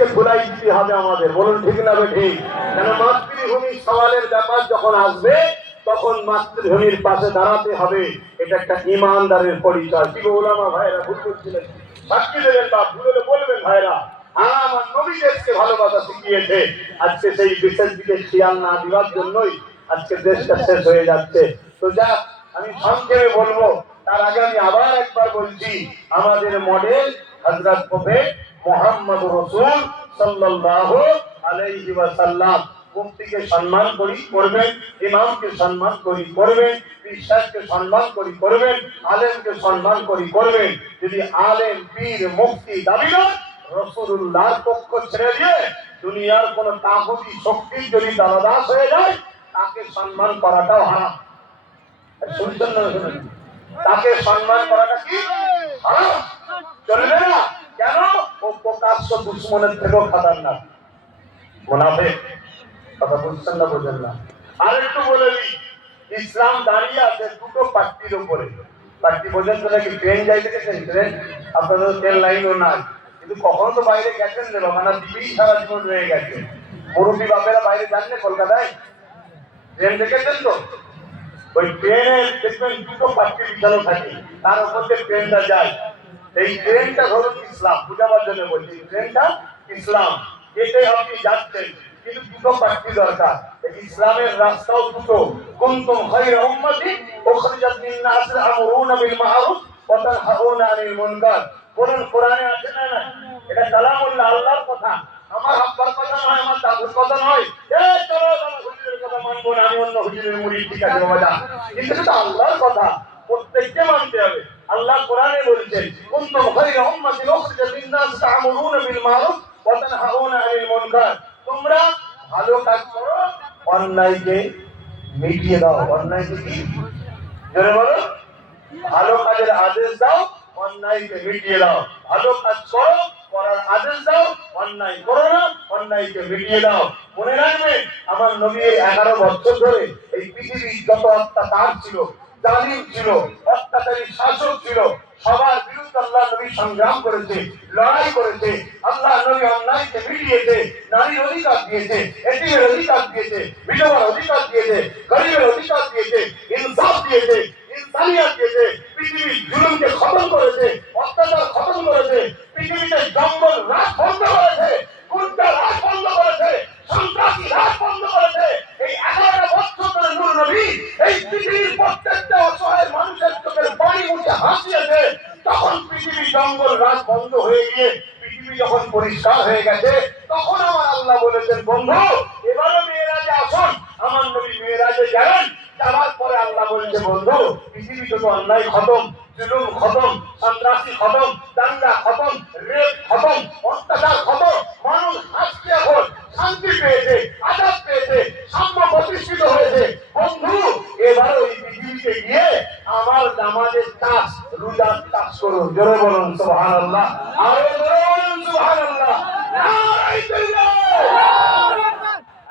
মসজিদকে খোলাই দিতে হবে আমাদের, বলুন ঠিক না ঠিক? কেন মাতৃভূমি সওয়ালের ব্যাপার যখন আসবে তখন মাতৃভূমির পাশে দাঁড়াতে হবে, এটা একটা ইমানদারের পরিচয়। কি ওলামা ভাইরা ভুল করছিলেন, সাক্ষী দেবেন বা ভুলে বলবেন ভাইরা, আমার নবী দেশকে ভালোবাসা শিখিয়েছে। আজকে সেই দেশের দিকে খেয়াল না দেওয়ার জন্যই আজকে দেশটা শেষ হয়ে যাচ্ছে। তো যা আমি সংক্ষেপে বলবো, তার আগে আমি আবার একবার বলছি, আমাদের মডেল হযরত প্রফেট মুহাম্মদ রাসূল সাল্লাল্লাহু আলাইহি ওয়াসাল্লাম। মুফতিকে সম্মান করি করবেন, ইমামকে সম্মান করি করবেন, পীরকে সম্মান করি করবেন, আলেমকে সম্মান করি করবেন। যদি আলেম পীর মুফতি দাবি নয়, রাসূলুল্লাহর পক্ষ ছেড়ে দিয়ে দুনিয়ার কোন তাগুতি শক্তির যদি দালাদাস হয়ে যায়, তাকে সম্মান করাটাও হারাম। শুনছেন না? তাকে সম্মান করাটা কি হারাম, চলবে না। কেন? ও প্রকাশ্য দুশমনের থেকেও খতরনাক মুনাফিক। কথা বুঝছেন না? বোঝেন না? আর একটু বলে দিই, ইসলাম দাঁড়িয়ে আছে দুটো পাট্টির উপরে। পাট্টি বোঝেন তো নাকি? ট্রেন যাইতে গেছেন, ট্রেন আপনাদের ট্রেন লাইনও নাই, কিন্তু কখনো তো বাইরে গেছেন না বাবা, দিবি সারা জীবন রয়ে গেছে। মুরব্বী বাপেরা বাইরে যান না কলকাতায়, ট্রেন দেখেছেন তো? ওই ট্রেনে দেখবেন দুটো পাট্টি বিছানো থাকে, তার উপর দিয়ে ট্রেনটা যায়। এই ট্রেনটা ধরুন ইসলাম, বুঝাবার জন্য বলছি, ট্রেনটা ইসলাম, এতে আপনি যাচ্ছেন, কিন্তু দুটো পাট্টি দরকার। ইসলামের রাস্তাও দুটো। কুনতুম খায়রা উম্মাতিন উখরিজাত লিন-নাস তা'মুরুনা বিল মা'রুফ ওয়া তানহাউনা আনিল মুনকার। বলুন কোরআনে আছে না? না, এটা কালামুল্লাহ, আল্লাহর কথা, আমার আব্বার কথা নয়, আমার দাদুর কথা নয়। এই চলো আমরা হুজুরের কথা মানবো না, আমি অন্য হুজুরের মুরিদ, ঠিক আছে বাবা যা, কিন্তু এটা আল্লাহর কথা, প্রত্যেককে মানতে হবে। আল্লাহ কোরআনে বলছেন, কুনতুম খায়রা উম্মাতিন উখরিজাত লিন-নাস তা'মুরুনা বিল মা'রুফ ওয়া তানহাউনা আনিল মুনকার। তোমরা ভালো কাজ করো, অন্যায়কে মিটিয়ে দাও। অন্যায়কে কি জোরে বলো? ভালো কাজের আদেশ দাও, অন্যায়কে মিটিয়ে দাও। ভালো কাজ করো, করার আদেশ দাও, অন্যায় করো না, অন্যায়কে মিটিয়ে দাও। মনে রাখবেন, আমার নবী 11 বছর ধরে এই পৃথিবীর যত অত্যাচার ছিল, জালিম ছিল, অত্যাচারী শাসক ছিল, সবার বিরুদ্ধে আল্লাহ নবী সংগ্রাম করেছে, লড়াই করেছে। আল্লাহ নবী অন্যায়কে মিটিয়েছে, নারীর অধিকার দিয়েছে, এতিমের অধিকার দিয়েছে, বিধবার অধিকার দিয়েছে, গরিবের অধিকার দিয়েছে, ইনসাফ দিয়েছে, ইনসানিয়ত দিয়েছে। পৃথিবীর জুলুমকে খতম করেছে, অত্যাচার খতম করেছে, পৃথিবীতে জঙ্গল রাজ বন্ধ করেছে, গুন্ডা রাজ বন্ধ করেছে, সন্ত্রাসী রাজ বন্ধ করেছে। এই 11 বছর ধরে নূর নবী এই পৃথিবীর প্রত্যেকটা অসহায় মানুষের চোখের পানি মুছে হাসিয়েছে। তখন পৃথিবী জঙ্গল রাজ বন্ধ হয়ে গিয়ে পৃথিবী যখন পরিষ্কার হয়ে গেছে, তখন আমার আল্লাহ বলেছেন, বন্ধু এবারে মেয়েরাজে আসুন। আমার নবী মেয়েরাজে গেলেন, যাওয়ার পরে আল্লাহ বলছে, বন্ধু পৃথিবী তো অন্যায় খতম, জুলুম খতম, সন্ত্রাসী খতম, দাঙ্গা খতম, রেপ খতম, অত্যাচার খতম, মানুষ হাসতে এখন শান্তি পেয়েছে, আজাদ পেয়েছে, সাম্য প্রতিষ্ঠিত হয়েছে। বন্ধু এবার ওই পৃথিবীতে গিয়ে আমার নামাজের কাজ, রোজার কাজ করুন। জোরে বলুন সুবহানাল্লাহ, আরো জোরে বলুন সুবহানাল্লাহ।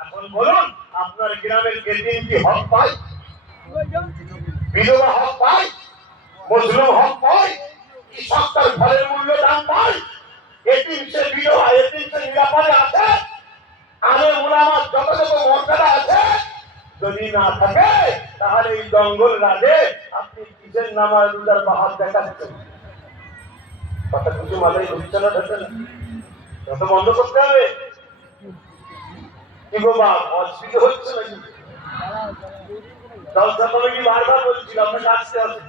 এখন বলুন, আপনার গ্রামের এতিম কি হক পায়? বিধবা হক পায়? মজলুম হক পায়? কৃষক তার ফলের মূল্য দাম পায়? এতিম সে বিধবা, এতিম সে নিরাপদে আছে? আলেম উলামার যথাযথ মর্যাদা আছে? যদি না থাকে, তাহলে এই জঙ্গল রাজে আপনি কিসের নামাজ রোজার বাহার দেখাচ্ছেন? কথা কিছু মাথায় ঢুকছে না, ঢুকছে না? যত বন্ধ করতে হবে। কি গো বাপ, অসুবিধা হচ্ছে নাকি? কি বারবার বলছি আপনাকে আসতে হবে,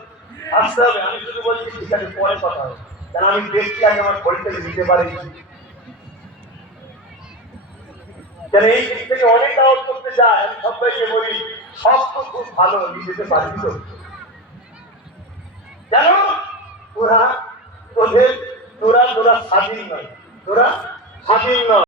আসতে হবে। আমি শুধু বলছি ঠিক আছে, পরে কথা হবে, কারণ আমি দেখছি আগে আমার ঘড়িতে দিতে পারি। কেন এই দিক থেকে অনেক দাওয়াত করতে যায়, আমি সবাইকে বলি সব তো খুব ভালো, যেতে পারি তো। কেন? তোরা তোরা স্বাধীন নয়, তোরা স্বাধীন নয়।